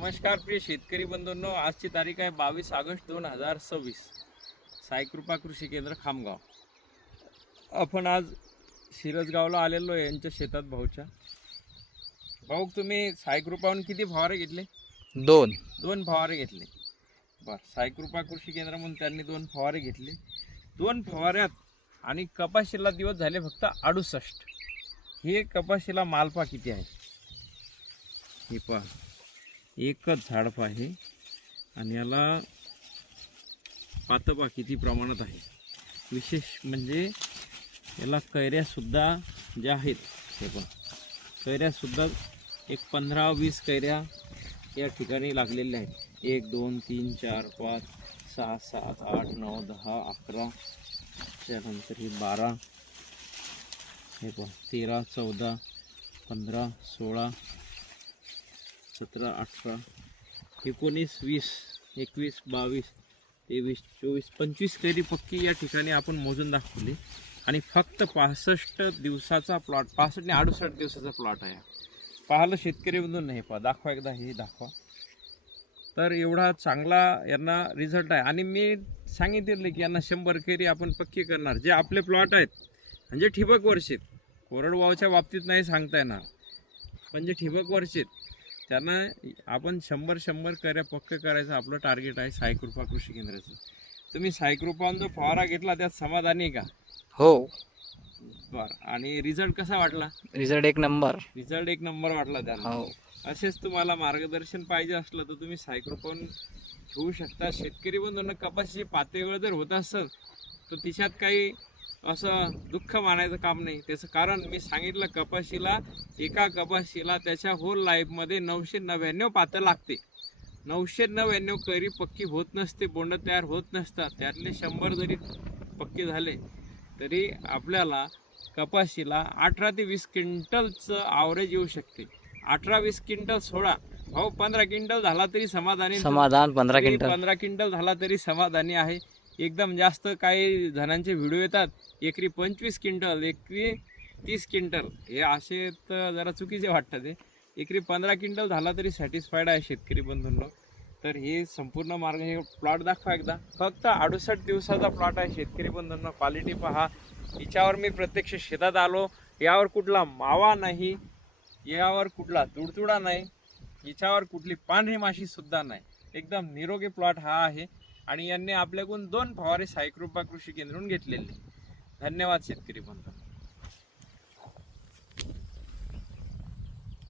नमस्कार प्रिय शेतकरी बंधूंनो, आजची तारीख आहे 22 ऑगस्ट 2026. साईकृपा कृषी केंद्र खामगाव. आपण आज शिरसगावला आलेलो आहे यांच्या शेतात. भाऊ तुम्ही साईकृपाहून किती फवारे घेतले? दोन फवारे घेतले. बरं, साईकृपा कृषी केंद्र म्हणून त्यांनी 2 फवारे घेतले. 2 फवाऱ्यात आणि कपाशीला दिवस झाले फक्त 68. हे कपाशीला मालपा किती आहे हे पहा. एकच झाड आहे आणि याला पातपा किती प्रमाणात आहे. विशेष म्हणजे याला कैऱ्यासुद्धा ज्या आहेत हे पण कैऱ्यासुद्धा एक 15-20 कैऱ्या या ठिकाणी लागलेल्या आहेत. 1 2 3 4 5 6 7 8 9 10 11 त्यानंतर ही 12 हे पण 13 14 15 16 17 18 19 20 21 22 23 24 25 कैरी पक्की या ठिकाणी आपण मोजून दाखवली. आणि फक्त 65 दिवसाचा प्लॉट, 65 आणि 68 दिवसाचा प्लॉट आहे. पाहिलं शेतकरी बंधूंनो, नाही पहा, दाखवा एकदा, हे दाखवा. तर एवढा चांगला यांना रिझल्ट आहे. आणि मी सांगितले की यांना 100 कैरी आपण पक्की करणार. जे आपले प्लॉट आहेत म्हणजे ठिबक वर्षित, कोरडवाहूच्या बाबतीत नाही सांगता येणार, पण जे ठिबक वर्षित त्यांना आपण 100 कैऱ्या पक्के करायचं आपलं टार्गेट आहे साईकृपा कृषी केंद्राचं. तुम्ही साईकृपाहून जो फवारा घेतला त्यात समाधानी आहे का? हो. बरं, आणि रिझल्ट कसा वाटला? रिझल्ट एक नंबर वाटला त्याला. हो. असेच तुम्हाला मार्गदर्शन पाहिजे असलं तर तुम्ही साईकृपाहून घेऊ शकता. शेतकरी बंधूंना कपाशीची पातळीवर जर होत असेल तर तिच्यात काही असं दुःख मानायचं काम नाही. त्याचं कारण मी सांगितलं, कपाशीला एका कपाशीला त्याच्या होल लाईफमध्ये 999 पातं लागते. 999 कैरी पक्की होत नसते, बोंड तयार होत नसतात. त्यातले 100 जरी पक्के झाले तरी आपल्याला कपाशीला 18 ते 20 क्विंटलचं ॲव्हरेज येऊ शकते. 18-20 क्विंटल सोडा भाऊ, 15 क्विंटल झाला तरी समाधान 15 क्विंटल झाला तरी समाधानी आहे. एकदम जास्त काही जणांचे व्हिडिओ येतात एकरी 25 क्विंटल, एकरी 30 क्विंटल, हे असे तर जरा चुकीचे वाटतात. ते एकरी 15 क्विंटल झाला तरी सॅटिस्फाईड आहे शेतकरी बंधूंनो. तर हे संपूर्ण मार्ग, हे प्लॉट दाखवा एकदा. फक्त 68 दिवसाचा प्लॉट आहे शेतकरी बंधूंनो. क्वालिटी पहा. हिच्यावर मी प्रत्यक्ष शेतात आलो. यावर कुठला मावा नाही, यावर कुठला तुडतुडा नाही, हिच्यावर कुठली पांढरी माशी सुद्धा नाही. एकदम निरोगी प्लॉट हा आहे. आणि यांनी आपल्याकडून 2 फवारे साईकृपा कृषी केंद्रातून घेतलेले. धन्यवाद शेतकरी बंधू.